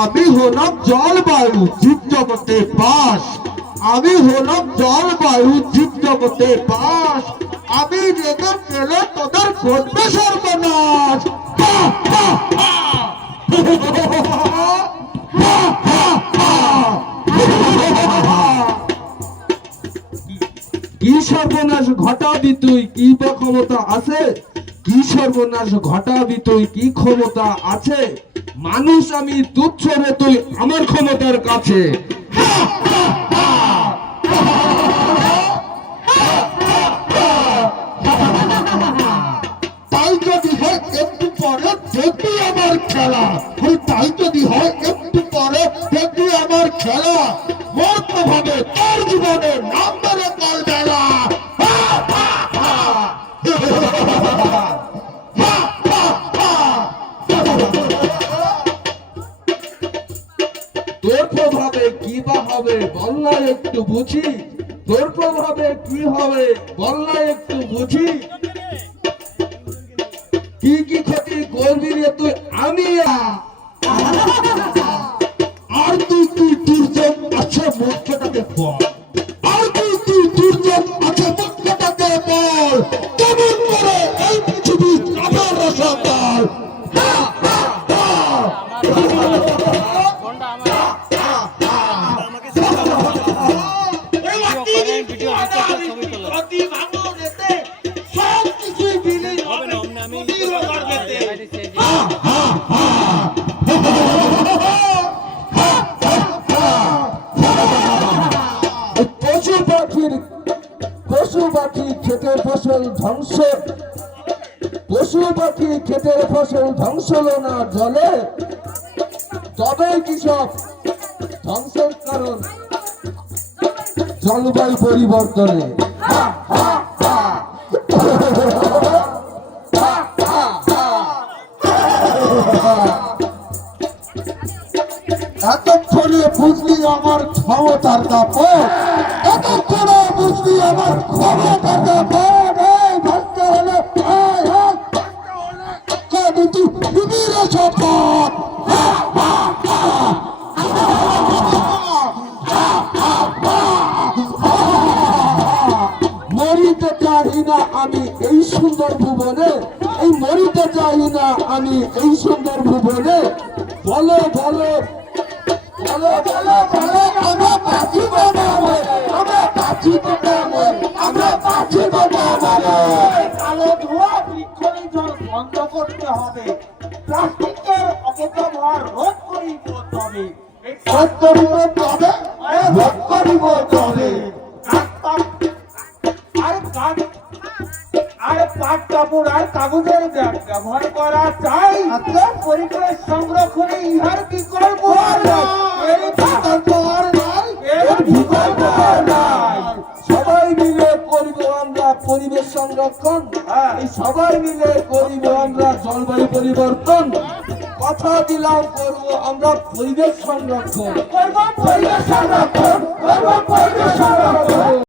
আমি হলাম জলবায়ু জীব জগতে বাস, আমি হলাম জলবায়ু জীব জগতে বাস, আমি রেগে গেলে তোদের ঘটবে সর্বনাশ। কি সর্বনাশ ঘটাবি তুই, কি বা ক্ষমতা আছে? কি সর্বনাশ ঘটাবি তুই, কি ক্ষমতা আছে? মানুষ আমি তুচ্ছ রে তুই আমার ক্ষমতার কাছে। তাই যদি হয় একটু পরে দেখবি আমার খেলা, তাই যদি হয় একটু পরে দেখবি আমার খেলা। মত ভাবে তোর জীবনে নাম ধরে কাল বেলা। তোর প্রভাবে কি বা হবে বল না একটু বুঝি, তোর প্রভাবে কি হবে বল না একটু বুঝি। কি কি ক্ষতি করবি রে তুই আমি আর তুই দুর্যোগ আছে মুখ্যটাকে বল, আর তুই দুর্যোগ আছে মুখ্যটাকে বল। কেমন করে এই পৃথিবী কাটার রসাতল। পশু পাখি ক্ষেতের ফসল ধ্বংস, পশু পাখি ক্ষেতের ফসল ধ্বংস হলো না জলে, তবেই কৃষক ধ্বংসের কারণ জলবায়ু পরিবর্তনে। এতক্ষণে বুঝলি আমার ক্ষমতার দাপট, এতক্ষণে বুঝলি আমার ক্ষমতার দাপট। শপথ মরিতে চাই না আমি এই সুন্দর ভুবনে, এই মরিতে চাই না আমি এই সুন্দর ভুবনে। বলো বলো বলো বলো বলো আমরা বাঁচিব না মরে, আমরা বাঁচিব না মরে, আমরা বাঁচিব না মরে। কালো ধোঁয়া বৃক্ষনিধন বন্ধ করতে হবে, প্লাস্টিকের অপব্যবহার রোধ করিব তবে, রোধ করিব তবে, রোধ করিব তবে। আর পাট কাপড় আর কাগজের ব্যাগ ব্যবহার করা চাই। পরিবেশ সংরক্ষণে ইহার বিকল্প সবাই মিলে করিব আমরা পরিবেশ সংরক্ষণ, সবাই মিলে করিব আমরা জলবায়ু পরিবর্তন। কথা দিলাম করব আমরা পরিবেশ সংরক্ষণ, করব পরিবেশ সংরক্ষণ, করব পরিবেশ সংরক্ষণ।